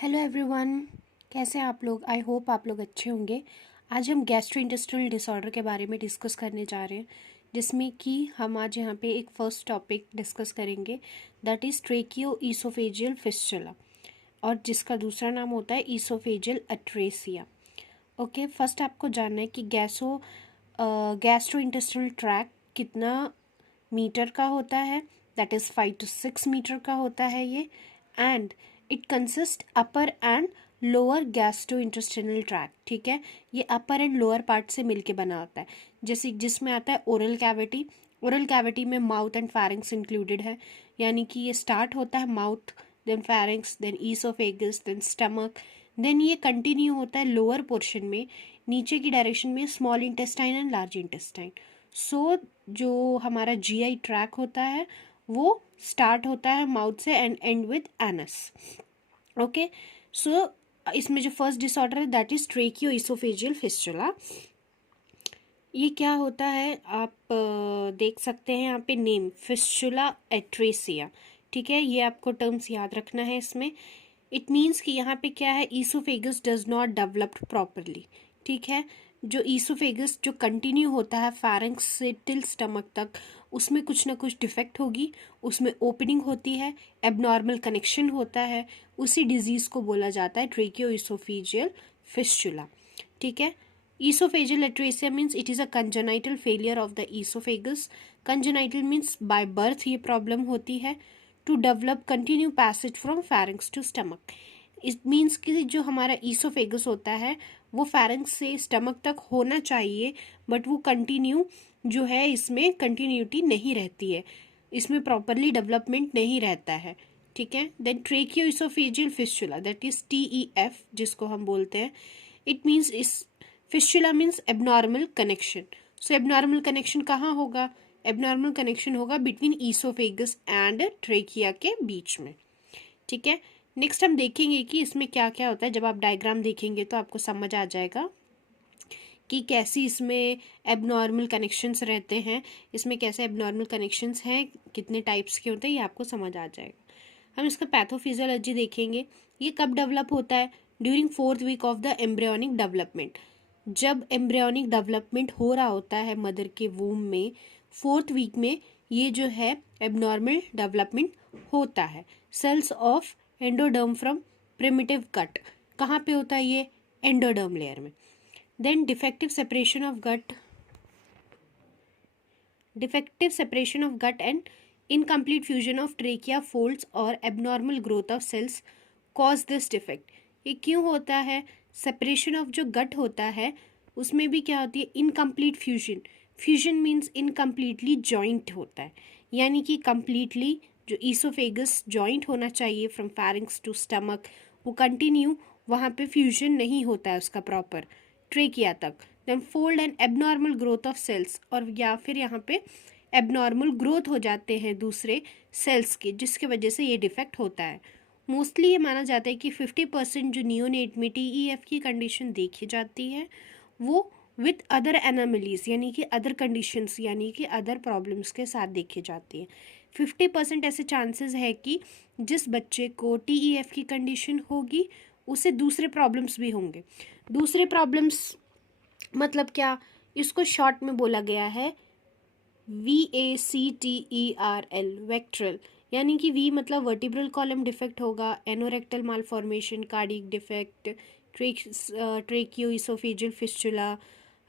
Hello everyone, कैसे हैं आप लोग। आई होप आप लोग अच्छे होंगे। आज हम गैस्ट्रोइंटेस्टिनल डिसऑर्डर के बारे में डिस्कस करने जा रहे हैं, जिसमें कि हम आज यहाँ पे एक फर्स्ट टॉपिक डिस्कस करेंगे, दैट इज़ ट्रेकियो ईसोफेजियल फिस्चुला, और जिसका दूसरा नाम होता है ईसोफेजियल अट्रेसिया। ओके, फर्स्ट आपको जानना है कि गैस्ट्रोइंटेस्टिनल ट्रैक्ट कितना मीटर का होता है। दैट इज़ 5 to 6 मीटर का होता है ये। And it consist upper and lower gastrointestinal tract. ठीक है, ये अपर एंड लोअर पार्ट से मिलके बना होता है, जैसे जिसमें आता है ओरल कैविटी। ओरल कैविटी में माउथ एंड फैरिंग्स इंक्लूडेड है, यानी कि ये स्टार्ट होता है mouth, then pharynx, then oesophagus, then stomach, then ये कंटिन्यू होता है लोअर पोर्शन में, नीचे की डायरेक्शन में small intestine and large intestine. So जो हमारा जीआई ट्रैक होता है वो स्टार्ट होता है माउथ से end end with anus. Okay, so इसमें जो फर्स्ट डिसऑर्डर है that is tracheo oesophageal fistula. ये क्या होता है आप देख सकते हैं यहाँ पे नेम, फिस्चुला एट्रेसिया। ठीक है, ये आपको टर्म्स याद रखना है इसमें। इट मीन्स कि यहाँ पे क्या है, oesophagus does not developed properly. ठीक है, जो ईसोफेगस जो कंटिन्यू होता है फैरिंक्स से टिल स्टमक तक, उसमें कुछ ना कुछ डिफेक्ट होगी, उसमें ओपनिंग होती है, एबनॉर्मल कनेक्शन होता है, उसी डिजीज को बोला जाता है ट्रेकियो ईसोफेजियल फिस्चुला। ठीक है, esophageal atresia means it is a congenital failure of the esophagus. Congenital means by birth ये प्रॉब्लम होती है। to develop continue passage from pharynx to stomach. it means कि जो हमारा esophagus होता है वो pharynx से stomach तक होना चाहिए, बट वो कंटिन्यू जो है इसमें कंटिन्यूटी नहीं रहती है, इसमें प्रॉपरली डेवलपमेंट नहीं रहता है। ठीक है, then tracheo oesophageal fistula that is TEF जिसको हम बोलते हैं। इट मीन्स इस fistula means abnormal connection. So abnormal connection कहाँ होगा, एबनॉर्मल कनेक्शन होगा बिटवीन ईसोफेगस एंड ट्रेकिया के बीच में। ठीक है, नेक्स्ट हम देखेंगे कि इसमें क्या क्या होता है। जब आप डायग्राम देखेंगे तो आपको समझ आ जाएगा कि कैसी इसमें एबनॉर्मल कनेक्शंस रहते हैं, इसमें कैसे एबनॉर्मल कनेक्शंस हैं, कितने टाइप्स के होते हैं, ये आपको समझ आ जाएगा। हम इसका पैथोफिजियोलॉजी देखेंगे। ये कब डेवलप होता है, during 4th week of the embryonic development. जब एम्ब्रियोनिक डेवलपमेंट हो रहा होता है मदर के वूम में, 4th वीक में ये जो है एबनॉर्मल डेवलपमेंट होता है। Cells of endoderm from primitive gut, कहाँ पे होता है ये, एंडोडर्म लेयर में। Then defective separation of gut and incomplete fusion of trachea folds or abnormal growth of cells cause this defect. ये क्यों होता है, सेपरेशन ऑफ जो गट होता है उसमें भी क्या होती है, incomplete fusion. Fusion means incompletely joint होता है, यानी कि कम्प्लीटली जो ईसोफेगस जॉइंट होना चाहिए फ्रॉम फैरिंग्स टू स्टमक, वो कंटिन्यू वहाँ पे फ्यूजन नहीं होता है उसका प्रॉपर ट्रेकिया तक। Then fold and abnormal growth of cells, और या फिर यहाँ पे एबनॉर्मल ग्रोथ हो जाते हैं दूसरे सेल्स के, जिसके वजह से ये डिफेक्ट होता है। मोस्टली ये माना जाता है कि 50% जो नियोनेट में TEF की कंडीशन देखी जाती है वो विथ अदर एनामलीज, यानी कि अदर कंडीशंस, यानी कि अदर प्रॉब्लम्स के साथ देखी जाती है। 50% ऐसे चांसेस है कि जिस बच्चे को TEF की कंडीशन होगी उसे दूसरे प्रॉब्लम्स भी होंगे। दूसरे प्रॉब्लम्स मतलब क्या, इसको शॉर्ट में बोला गया है VACTERL, वेक्ट्रल, यानी कि V मतलब वर्टिब्रल कॉलम डिफेक्ट होगा, anorectal malformation, cardiac defect, tracheo oesophageal fistula,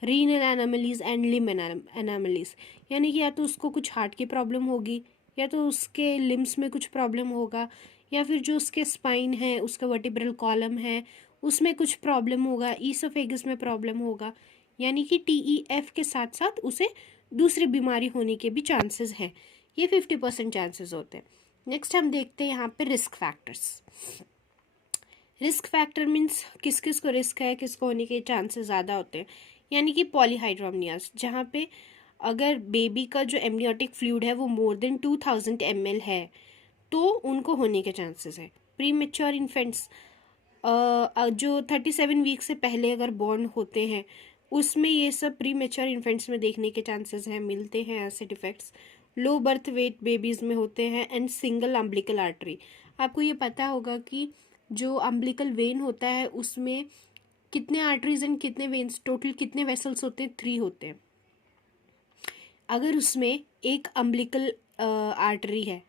renal anomalies and limb anomalies, यानी कि या तो उसको कुछ हार्ट की प्रॉब्लम होगी, या तो उसके लिम्स में कुछ प्रॉब्लम होगा, या फिर जो उसके स्पाइन है, उसका वर्टिब्रल कॉलम है, उसमें कुछ प्रॉब्लम होगा, ईसोफेगस में प्रॉब्लम होगा, यानी कि TEF के साथ साथ उसे दूसरी बीमारी होने के भी चांसेस हैं। ये 50% चांसेस होते हैं। नेक्स्ट हम देखते हैं यहाँ पे risk factors. Risk factor means किस किस को रिस्क है, किसको होने के चांसेस ज़्यादा होते हैं, यानी कि पॉलीहाइड्रोमनियास, जहाँ पे अगर बेबी का जो एमनियोटिक फ्लूइड है वो मोर देन 2000 ml है तो उनको होने के चांसेस है। प्री मेच्योर इन्फेंट्स जो 37 वीक से पहले अगर बॉर्न होते हैं उसमें ये सब प्री मेच्योर इन्फेंट्स में देखने के चांसेस हैं, मिलते हैं ऐसे defects. Low birth weight babies में होते हैं, एंड सिंगल अम्बिलिकल आर्टरी। आपको ये पता होगा कि जो अम्बिलिकल वेन होता है उसमें कितने आर्टरीज एंड कितने वेन्स, टोटल कितने वेसल्स होते हैं? 3 होते हैं। अगर उसमें एक अम्बिलिकल आर्टरी है,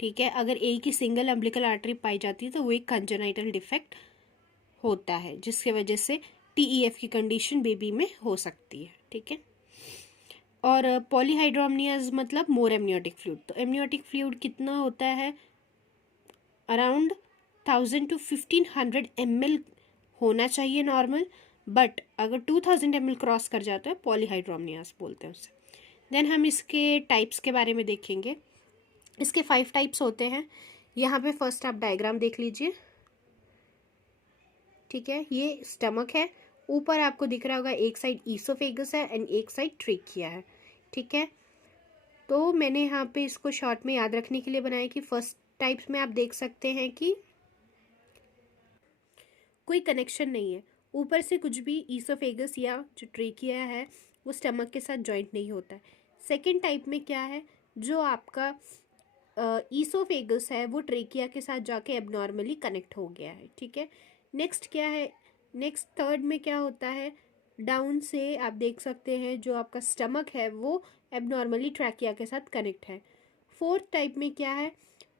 ठीक है, अगर एक ही सिंगल अम्बिलिकल आर्टरी पाई जाती है तो वो एक कंजेनाइटल डिफेक्ट होता है, जिसके वजह से TEF की कंडीशन बेबी में हो सकती है, ठीक है। और पॉलीहाइड्रोमनियाज मतलब मोर एमनियोटिक फ्लूइड। तो एमनियोटिक फ्लूइड कितना होता है? अराउंड 1000 to 1500 ml होना चाहिए नॉर्मल, बट अगर 2000 ml क्रॉस कर जाता है पॉलीहाइड्रोमनियाज बोलते हैं उसे। देन हम इसके टाइप्स के बारे में देखेंगे। इसके 5 टाइप्स होते हैं। यहाँ पे फर्स्ट आप डायग्राम देख लीजिए, ठीक है। ये स्टमक है, ऊपर आपको दिख रहा होगा एक साइड ईसोफेगस है एंड एक साइड ट्रेकिया है, ठीक है। तो मैंने यहाँ पे इसको शॉर्ट में याद रखने के लिए बनाया कि फर्स्ट टाइप्स में आप देख सकते हैं कि कोई कनेक्शन नहीं है, ऊपर से कुछ भी ईसोफेगस या जो ट्रेकिया है वो स्टमक के साथ जॉइंट नहीं होता है। सेकेंड टाइप में क्या है, जो आपका ईसोफेगस है वो ट्रेकिया के साथ जाके एबनॉर्मली कनेक्ट हो गया है, ठीक है। नेक्स्ट क्या है, नेक्स्ट थर्ड में क्या होता है, डाउन से आप देख सकते हैं जो आपका स्टमक है वो एबनॉर्मली ट्रैकिया के साथ कनेक्ट है। फोर्थ टाइप में क्या है,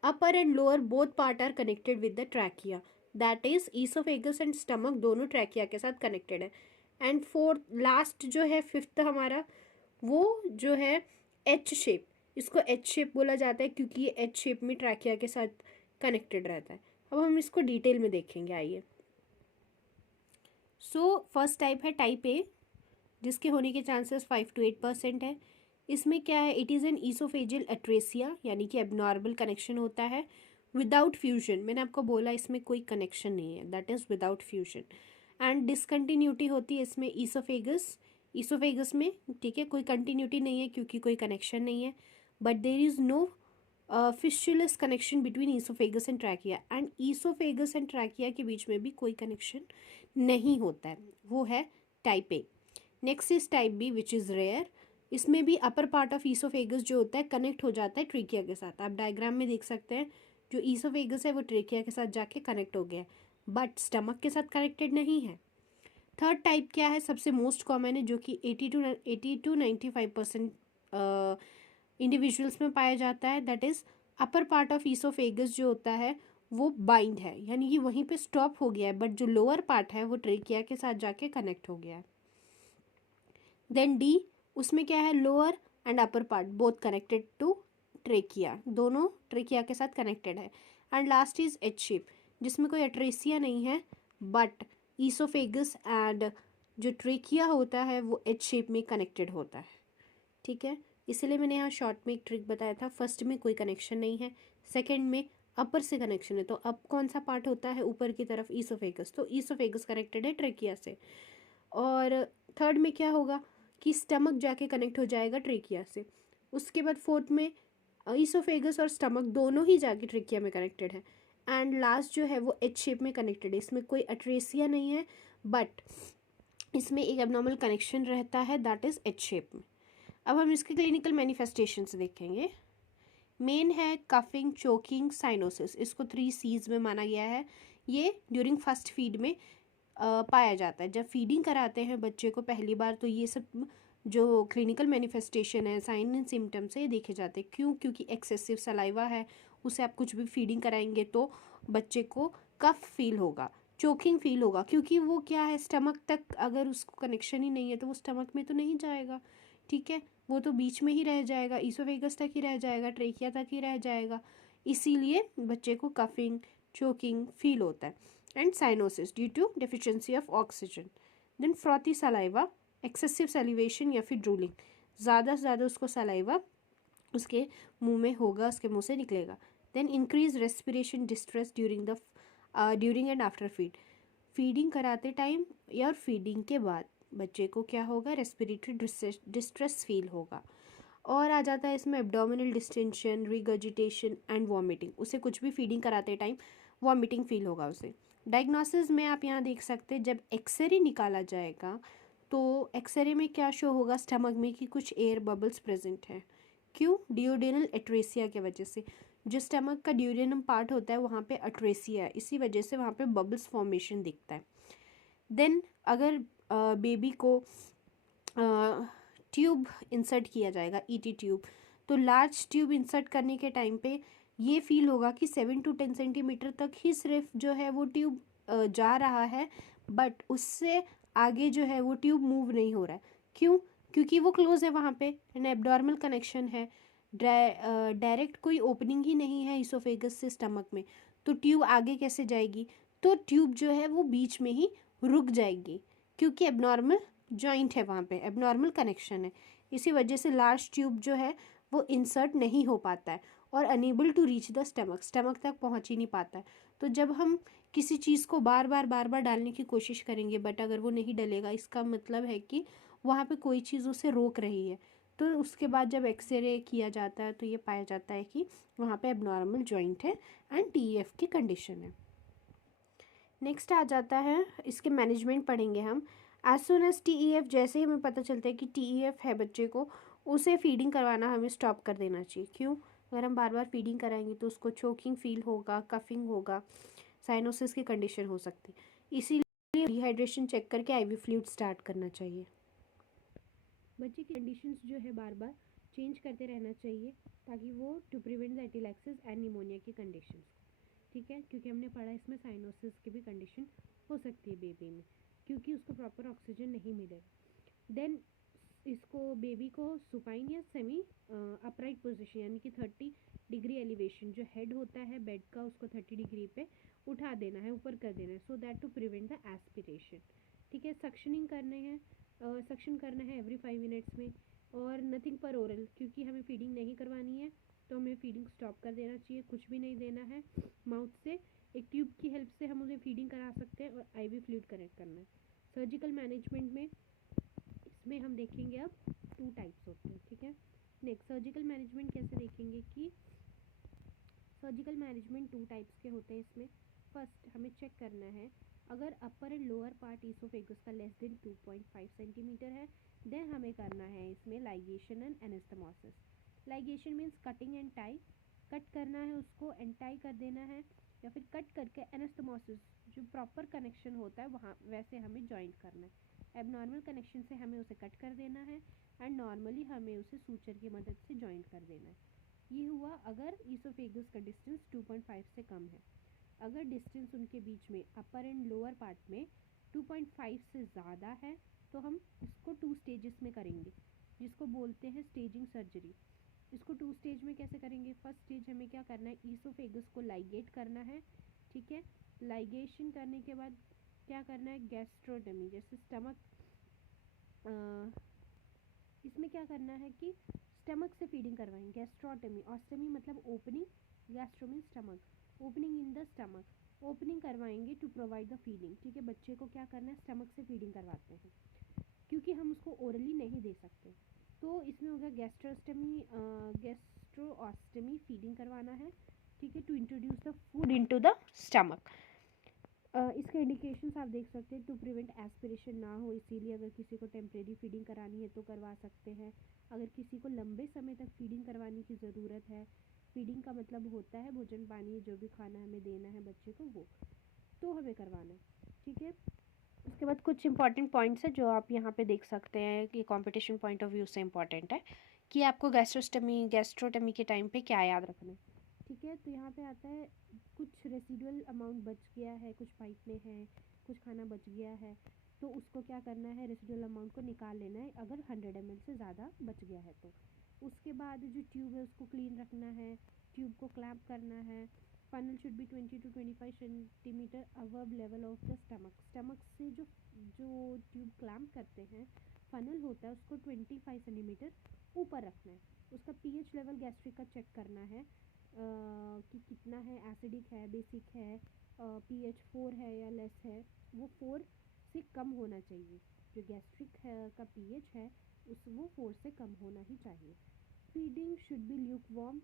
upper and lower both part are connected with the trachea, that is oesophagus and stomach दोनों ट्रैकिया के साथ कनेक्टेड है। एंड फोर्थ लास्ट जो है फिफ्थ हमारा, वो जो है एच शेप, इसको एच शेप बोला जाता है क्योंकि ये एच शेप में ट्रैकिया के साथ कनेक्टेड रहता है। अब हम इसको डिटेल में देखेंगे, आइए। सो फर्स्ट टाइप है टाइप ए, जिसके होने के चांसेस 5 to 8% है। इसमें क्या है, it is an oesophageal atresia, यानी कि एबनॉर्मल कनेक्शन होता है विदाउट फ्यूजन। मैंने आपको बोला इसमें कोई कनेक्शन नहीं है, that is without fusion. And discontinuity होती है इसमें ईसोफेगस में, ठीक है, कोई कंटिन्यूटी नहीं है क्योंकि कोई कनेक्शन नहीं है। But there is no fistulous connection between oesophagus and trachea, and oesophagus and trachea के बीच में भी कोई कनेक्शन नहीं होता है, वो है type A. Next is type B which is rare. इसमें भी अपर पार्ट ऑफ ईसोफेगस जो होता है कनेक्ट हो जाता है ट्रेकिया के साथ। आप डायग्राम में देख सकते हैं जो ईसोफेगस है वो ट्रेकिया के साथ जाके कनेक्ट हो गया है, बट स्टमक के साथ कनेक्टेड नहीं है। थर्ड टाइप क्या है, सबसे मोस्ट कॉमन है, जो कि 80 to 95% इंडिविजुअल्स में पाया जाता है, that is upper part of oesophagus जो होता है वो बाइंड है, यानी कि वहीं पे स्टॉप हो गया है, बट जो लोअर पार्ट है वो ट्रेकिया के साथ जाके कनेक्ट हो गया है। देन डी, उसमें क्या है, lower and upper part both connected to trachea, दोनों ट्रेकिया के साथ कनेक्टेड है। And last is H shape, जिसमें कोई एट्रेसिया नहीं है, बट ईसोफेगस एंड जो ट्रेकिया होता है वो एच शेप में कनेक्टेड होता है, ठीक है। इसीलिए मैंने यहाँ शॉर्ट में एक ट्रिक बताया था, फर्स्ट में कोई कनेक्शन नहीं है, सेकेंड में अपर से कनेक्शन है, तो अब कौन सा पार्ट होता है ऊपर की तरफ, ईसोफेगस, तो ईसोफेगस कनेक्टेड है ट्रेकिया से। और थर्ड में क्या होगा कि स्टमक जाके कनेक्ट हो जाएगा ट्रेकिया से। उसके बाद फोर्थ में ईसोफेगस और स्टमक दोनों ही जाके ट्रेकिया में कनेक्टेड है। एंड लास्ट जो है वो एच शेप में कनेक्टेड है, इसमें कोई अट्रेसिया नहीं है, बट इसमें एक एबनॉर्मल कनेक्शन रहता है, दैट इज़ एच शेप में। अब हम इसके क्लिनिकल मैनिफेस्टेशंस देखेंगे। मेन है कफिंग, चोकिंग, साइनोसिस, इसको 3 C's में माना गया है। ये ड्यूरिंग फर्स्ट फीड में पाया जाता है। जब फीडिंग कराते हैं बच्चे को पहली बार तो ये सब जो क्लिनिकल मैनिफेस्टेशन है, साइन एंड सिम्टम्स है, ये देखे जाते हैं। क्यों? क्योंकि एक्सेसिव सलाइवा है, उसे आप कुछ भी फीडिंग कराएंगे तो बच्चे को कफ फील होगा, चोकिंग फील होगा, क्योंकि वो क्या है, स्टमक तक अगर उसको कनेक्शन ही नहीं है तो वो स्टमक में तो नहीं जाएगा, ठीक है, वो तो बीच में ही रह जाएगा, ईसोफेगस तक ही रह जाएगा, ट्रेकिया तक ही रह जाएगा, इसीलिए बच्चे को कफिंग, चोकिंग फील होता है। And cyanosis due to deficiency of oxygen. Then frothy saliva, excessive salivation या फिर ड्रूलिंग, ज़्यादा से ज़्यादा उसको सलाइवा उसके मुंह में होगा, उसके मुंह से निकलेगा। Then increase respiration distress during and after feed, feeding कराते टाइम या फीडिंग के बाद बच्चे को क्या होगा, रेस्पिरेटरी डिस्ट्रेस फील होगा। और आ जाता है इसमें abdominal distension, regurgitation and vomiting, उसे कुछ भी फीडिंग कराते टाइम वॉमिटिंग फील होगा उसे। डायग्नोसिस में आप यहाँ देख सकते हैं, जब एक्सरे निकाला जाएगा तो एक्सरे में क्या शो होगा स्टमक में कि कुछ एयर बबल्स प्रेजेंट हैं। क्यों? डिओडेनल एट्रेसिया की वजह से, जो स्टमक का ड्यूरेनम पार्ट होता है वहाँ पे अट्रेसिया है, इसी वजह से वहाँ पे बबल्स फॉर्मेशन दिखता है। देन अगर बेबी को ट्यूब इंसर्ट किया जाएगा, ईटी ट्यूब, तो लार्ज ट्यूब इंसर्ट करने के टाइम पे ये फील होगा कि 7 to 10 सेंटीमीटर तक ही सिर्फ जो है वो ट्यूब जा रहा है, बट उससे आगे जो है वो ट्यूब मूव नहीं हो रहा है। क्यों? क्योंकि वो क्लोज है, वहाँ पे एन एब्डॉर्मल कनेक्शन है, डायरेक्ट कोई ओपनिंग ही नहीं है इसोफेगस से स्टमक में, तो ट्यूब आगे कैसे जाएगी? तो ट्यूब जो है वो बीच में ही रुक जाएगी, क्योंकि एबनॉर्मल जॉइंट है, वहाँ पे एबनॉर्मल कनेक्शन है। इसी वजह से लार्ज ट्यूब जो है वो इंसर्ट नहीं हो पाता है और unable to reach the stomach, stomach तक पहुँच ही नहीं पाता है। तो जब हम किसी चीज़ को बार बार डालने की कोशिश करेंगे, बट अगर वो नहीं डलेगा, इसका मतलब है कि वहाँ पे कोई चीज़ उसे रोक रही है। तो उसके बाद जब एक्सरे किया जाता है तो ये पाया जाता है कि वहाँ पे एबनॉर्मल जॉइंट है एंड टीईएफ की कंडीशन है। नेक्स्ट आ जाता है, इसके मैनेजमेंट पढ़ेंगे हम। एज सुन एज टीईएफ, जैसे ही हमें पता चलता है कि टीईएफ है बच्चे को, उसे फीडिंग करवाना हमें स्टॉप कर देना चाहिए। क्यों? अगर हम बार बार फीडिंग कराएंगे तो उसको चोकिंग फील होगा, कफिंग होगा, साइनोसिस की कंडीशन हो सकती है। इसीलिए डिहाइड्रेशन चेक करके आईवी फ्लूइड स्टार्ट करना चाहिए। बच्चे की कंडीशंस जो है बार बार चेंज करते रहना चाहिए, ताकि वो to prevent the atelectasis and pneumonia की कंडीशंस। ठीक है, क्योंकि हमने पढ़ा इसमें साइनोसिस की भी कंडीशन हो सकती है बेबी में, क्योंकि उसको प्रॉपर ऑक्सीजन नहीं मिलेगा। देन इसको बेबी को सुपाइन या सेमी अपराइट पोजीशन, यानी कि 30 डिग्री एलिवेशन, जो हेड होता है बेड का उसको 30 डिग्री पे उठा देना है, ऊपर कर देना है, so that to prevent the aspiration. ठीक है, सक्शनिंग करने हैं, सक्शन करना है एवरी 5 मिनट्स में, और नथिंग पर ओरल, क्योंकि हमें फीडिंग नहीं करवानी है तो हमें फीडिंग स्टॉप कर देना चाहिए, कुछ भी नहीं देना है माउथ से। एक ट्यूब की हेल्प से हम उन्हें फीडिंग करा सकते हैं और आईवी फ्लूइड कनेक्ट करना है। सर्जिकल मैनेजमेंट में इसमें हम देखेंगे अब 2 टाइप्स होते हैं। ठीक है, नेक्स्ट सर्जिकल मैनेजमेंट कैसे देखेंगे कि सर्जिकल मैनेजमेंट 2 टाइप्स के होते हैं इसमें। फर्स्ट हमें चेक करना है, अगर अपर एंड लोअर पार्ट ईसोफेगस का लेस देन 2.5 सेंटीमीटर है, देन हमें करना है इसमें ligation and anastomosis. Ligation means cutting and tie, cut करना है उसको एंड टाई कर देना है, या फिर कट करके एनास्टमोसिस, जो प्रॉपर कनेक्शन होता है वहाँ वैसे हमें जॉइंट करना है। एबनॉर्मल कनेक्शन से हमें उसे कट कर देना है एंड नॉर्मली हमें उसे सूचर की मदद से जॉइंट कर देना है। ये हुआ अगर ईसोफेगस का डिस्टेंस 2.5 से कम है। अगर डिस्टेंस उनके बीच में अपर एंड लोअर पार्ट में 2.5 से ज़्यादा है तो हम इसको 2 स्टेजेस में करेंगे, जिसको बोलते हैं स्टेजिंग सर्जरी। इसको 2 स्टेज में कैसे करेंगे? फर्स्ट स्टेज हमें क्या करना है, ईसोफेगस को लाइगेट करना है। ठीक है, लाइगेशन करने के बाद क्या करना है, गैस्ट्रोटमी, जैसे स्टमक, इसमें क्या करना है कि स्टमक से फीडिंग करवाएंगे। गैस्ट्रोटमी, ऑस्टमी मतलब opening, gastro mean stomach, opening in the stomach, opening करवाएंगे टू प्रोवाइड द फीडिंग। ठीक है, बच्चे को क्या करना है, स्टमक से फीडिंग करवाते हैं, क्योंकि हम उसको ओरली नहीं दे सकते। तो इसमें हो गया गैस्ट्रोस्टमी, गैस्ट्रोऑस्टमी, फीडिंग करवाना है। ठीक है, to introduce the food into the stomach. इसके इंडिकेशंस आप देख सकते हैं, टू प्रिवेंट एस्पिरेशन ना हो, इसीलिए अगर किसी को टेम्परेरी फीडिंग करानी है तो करवा सकते हैं। अगर किसी को लंबे समय तक फीडिंग करवाने की ज़रूरत है, फीडिंग का मतलब होता है भोजन पानी जो भी खाना हमें देना है बच्चे को, वो तो हमें करवाना है। ठीक है, उसके बाद कुछ इंपॉर्टेंट पॉइंट्स है जो आप यहाँ पे देख सकते हैं कि कंपटीशन पॉइंट ऑफ व्यू से इम्पॉर्टेंट है, कि आपको गैस्ट्रोटमी के टाइम पे क्या याद रखना है। ठीक है, तो यहाँ पे आता है कुछ रेसिडुअल अमाउंट बच गया है, कुछ पाइप में है, कुछ खाना बच गया है, तो उसको क्या करना है, रेसिडुअल अमाउंट को निकाल लेना है अगर 100 ml से ज़्यादा बच गया है तो। उसके बाद जो ट्यूब है उसको क्लीन रखना है, ट्यूब को क्लैंप करना है। Funnel should be 20 to 25 centimetre above level of the stomach. Stomach से जो जो ट्यूब क्लैंप करते हैं, फनल होता है, उसको 25 सेंटीमीटर ऊपर रखना है। उसका पीएच लेवल गैस्ट्रिक का चेक करना है कि कितना है, एसिडिक है, बेसिक है, पीएच 4 है या लेस है, वो 4 से कम होना चाहिए। जो गैस्ट्रिक है का पीएच है उस वो 4 से कम होना ही चाहिए। Feeding should be Luke warm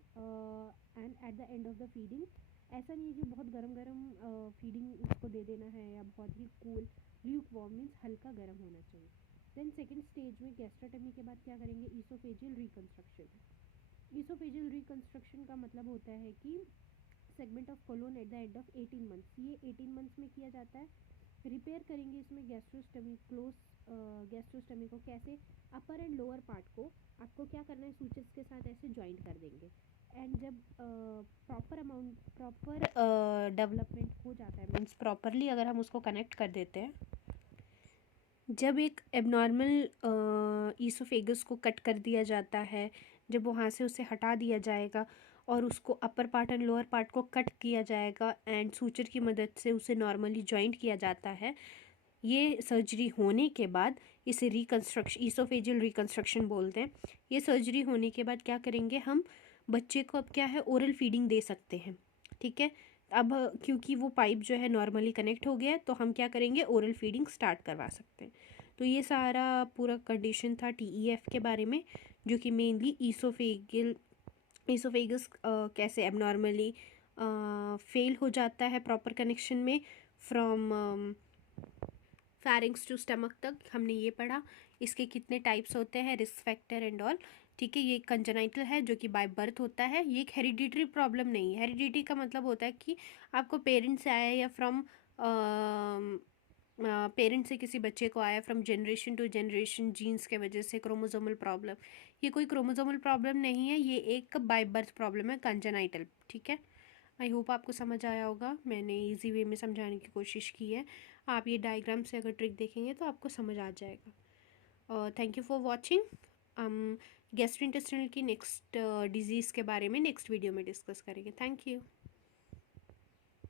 and eight the end of the feeding, ऐसा नहीं है कि बहुत गरम गरम फीडिंग उसको दे देना है या बहुत ही कूल। ल्यूक वार्म मीन्स हल्का गर्म होना चाहिए। देन सेकेंड स्टेज में गैस्ट्रोटमी के बाद क्या करेंगे, ईसोफेजियल रिकंस्ट्रक्शन। ईसोफेजियल रिकंस्ट्रक्शन का मतलब होता है कि segment of colon at the end of 18 months, ये 18 मंथ्स में किया जाता है। रिपेयर करेंगे इसमें गैस्ट्रोस्टमी, क्लोज गैस्ट्रोस्टमी को कैसे, अपर एंड लोअर पार्ट को आपको क्या करना है, सूचर्स के साथ ऐसे ज्वाइंट कर देंगे। एंड जब प्रॉपर डेवलपमेंट हो जाता है, मीन्स प्रॉपरली अगर हम उसको कनेक्ट कर देते हैं, जब एक एबनॉर्मल ईसोफेगस को कट कर दिया जाता है, जब वहाँ से उसे हटा दिया जाएगा और उसको upper part and lower part को कट किया जाएगा एंड सूचर की मदद से उसे नॉर्मली जॉइंट किया जाता है, ये सर्जरी होने के बाद इसे रिकंस्ट्रक्शन, ईसोफेजियल रिकंस्ट्रक्शन बोलते हैं। ये सर्जरी होने के बाद क्या करेंगे हम, बच्चे को अब क्या है, ओरल फीडिंग दे सकते हैं। ठीक है, अब क्योंकि वो पाइप जो है नॉर्मली कनेक्ट हो गया है, तो हम क्या करेंगे, ओरल फीडिंग स्टार्ट करवा सकते हैं। तो ये सारा पूरा कंडीशन था TEF के बारे में, जो कि मेनली ईसोफेगस कैसे एबनॉर्मली फेल हो जाता है प्रॉपर कनेक्शन में फ्रॉम फैरिंग्स टू स्टमक तक, हमने ये पढ़ा। इसके कितने टाइप्स होते हैं, रिस्क फैक्टर एंड ऑल। ठीक है, ये कंजेनाइटल है जो कि बाय बर्थ होता है, ये एक हेरिडिटरी प्रॉब्लम नहीं है। हेरिडिटी का मतलब होता है कि आपको पेरेंट्स से आया या फ्रॉम पेरेंट्स से किसी बच्चे को आया, from generation to generation genes के वजह से क्रोमोसोमल प्रॉब्लम। ये कोई क्रोमोसोमल प्रॉब्लम नहीं है, ये एक बाय बर्थ प्रॉब्लम है, कंजेनाइटल। ठीक है, आई होप आपको समझ आया होगा, मैंने इजी वे में समझाने की कोशिश की है। आप ये डायग्राम से अगर ट्रिक देखेंगे तो आपको समझ आ जाएगा। Thank you for watching. हम गैस्ट्रोइंटेस्टाइनल की नेक्स्ट डिजीज़ के बारे में नेक्स्ट वीडियो में डिस्कस करेंगे। Thank you.